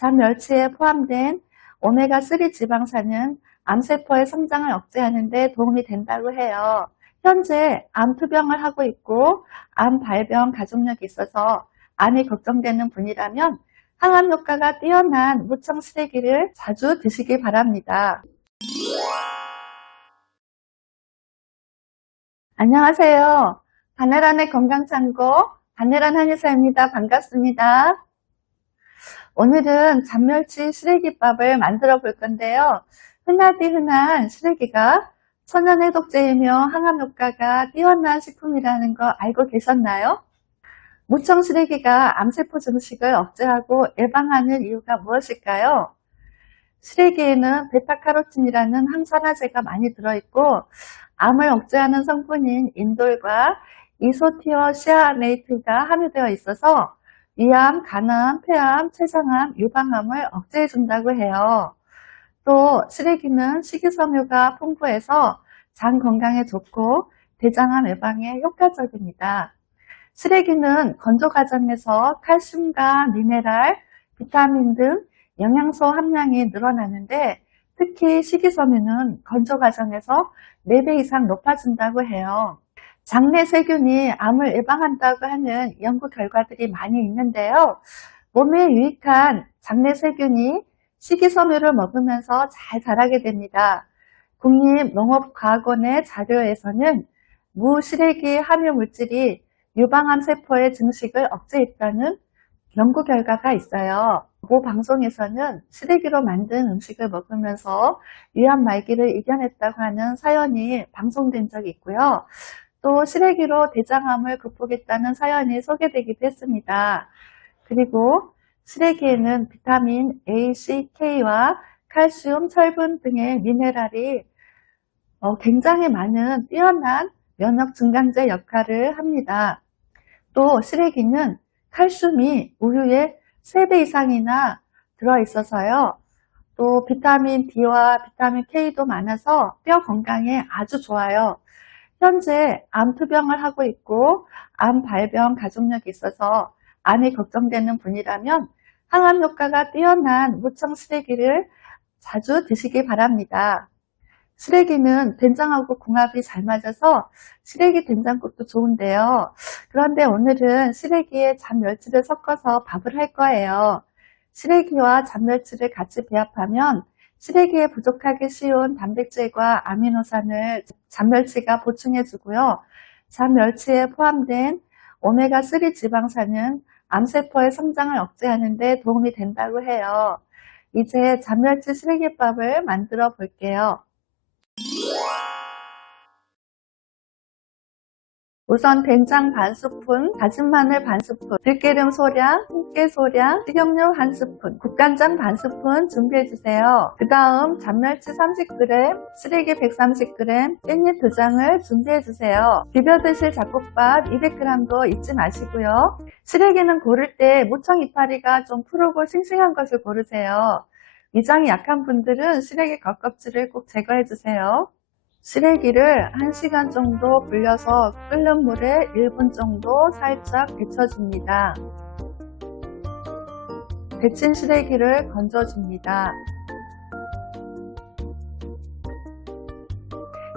잔멸치에 포함된 오메가3 지방산은 암세포의 성장을 억제하는 데 도움이 된다고 해요. 현재 암 투병을 하고 있고 암 발병 가족력이 있어서 암이 걱정되는 분이라면 항암 효과가 뛰어난 무청 시래기를 자주 드시기 바랍니다. 안녕하세요. 바네란의 건강창고 바네란 한의사입니다. 반갑습니다. 오늘은 잔멸치 시래기밥을 만들어 볼 건데요. 흔하디 흔한 시래기가 천연 해독제이며 항암 효과가 뛰어난 식품이라는 거 알고 계셨나요? 무청 시래기가 암세포 증식을 억제하고 예방하는 이유가 무엇일까요? 시래기에는 베타카로틴이라는 항산화제가 많이 들어있고 암을 억제하는 성분인 인돌과 이소티어 시아네이트가 함유되어 있어서 위암, 간암, 폐암, 췌장암, 유방암을 억제해 준다고 해요. 또 시래기는 식이섬유가 풍부해서 장 건강에 좋고 대장암 예방에 효과적입니다. 시래기는 건조 과정에서 칼슘과 미네랄, 비타민 등 영양소 함량이 늘어나는데 특히 식이섬유는 건조 과정에서 4배 이상 높아진다고 해요. 장내 세균이 암을 예방한다고 하는 연구 결과들이 많이 있는데요. 몸에 유익한 장내 세균이 식이섬유를 먹으면서 잘 자라게 됩니다. 국립농업과학원의 자료에서는 무시래기 함유 물질이 유방암 세포의 증식을 억제했다는 연구 결과가 있어요. 모 방송에서는 시래기로 만든 음식을 먹으면서 위암 말기를 이겨냈다고 하는 사연이 방송된 적이 있고요. 또 시래기로 대장암을 극복했다는 사연이 소개되기도 했습니다. 그리고 시래기에는 비타민 A, C, K와 칼슘, 철분 등의 미네랄이 어, 굉장히 많은 뛰어난 면역 증강제 역할을 합니다. 또 시래기는 칼슘이 우유의 3배 이상이나 들어있어서요. 또 비타민 D와 비타민 K도 많아서 뼈 건강에 아주 좋아요. 현재 암 투병을 하고 있고 암 발병 가족력이 있어서 암이 걱정되는 분이라면 항암 효과가 뛰어난 무청 시래기를 자주 드시기 바랍니다. 시래기는 된장하고 궁합이 잘 맞아서 시래기 된장국도 좋은데요. 그런데 오늘은 시래기에 잔멸치를 섞어서 밥을 할 거예요. 시래기와 잔멸치를 같이 배합하면 시래기에 부족하기 쉬운 단백질과 아미노산을 잔멸치가 보충해 주고요. 잔멸치에 포함된 오메가3 지방산은 암세포의 성장을 억제하는 데 도움이 된다고 해요. 이제 잔멸치 시래기밥을 만들어 볼게요. 우선 된장 반 스푼, 다진 마늘 반 스푼, 들기름 소량, 꽃게 소량, 식용유 한 스푼, 국간장 반 스푼 준비해 주세요. 그 다음 잔멸치 30g, 시래기 130g, 깻잎 2장을 준비해 주세요. 비벼 드실 잡곡밥 200g도 잊지 마시고요. 시래기는 고를 때 무청 이파리가 좀 푸르고 싱싱한 것을 고르세요. 위장이 약한 분들은 시래기 겉껍질을 꼭 제거해 주세요. 시래기를 1시간 정도 불려서 끓는 물에 1분 정도 살짝 데쳐줍니다. 데친 시래기를 건져줍니다.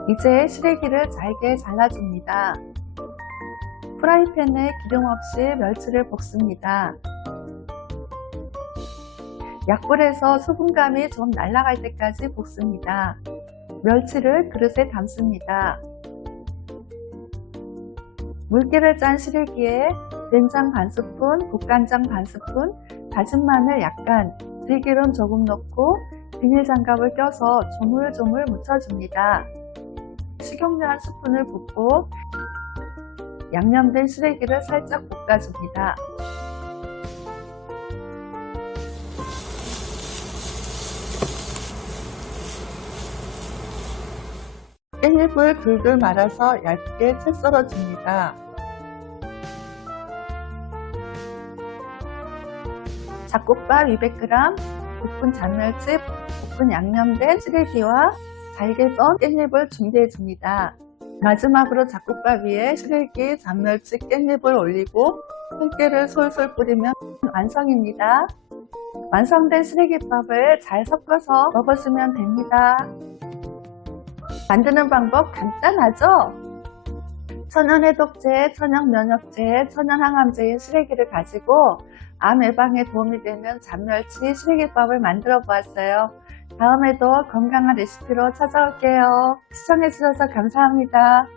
이제 시래기를 잘게 잘라줍니다. 프라이팬에 기름 없이 멸치를 볶습니다. 약불에서 수분감이 좀 날아갈 때까지 볶습니다. 멸치를 그릇에 담습니다. 물기를 짠 시래기에 된장 반 스푼, 국간장 반 스푼, 다진 마늘 약간, 들기름 조금 넣고 비닐장갑을 껴서 조물조물 묻혀줍니다. 식용유 한 스푼을 붓고 양념된 시래기를 살짝 볶아줍니다. 깻잎을 둘둘 말아서 얇게 채 썰어줍니다. 잡곡밥 200g, 볶은 잔멸치, 볶은 양념된 시래기와 잘게 썬 깻잎을 준비해줍니다. 마지막으로 잡곡밥 위에 시래기, 잔멸치, 깻잎을 올리고 통깨를 솔솔 뿌리면 완성입니다. 완성된 시래기밥을 잘 섞어서 먹어주면 됩니다. 만드는 방법 간단하죠? 천연 해독제, 천연 면역제, 천연 항암제인 시래기를 가지고 암 예방에 도움이 되는 잔멸치 시래기밥을 만들어 보았어요. 다음에도 건강한 레시피로 찾아올게요. 시청해주셔서 감사합니다.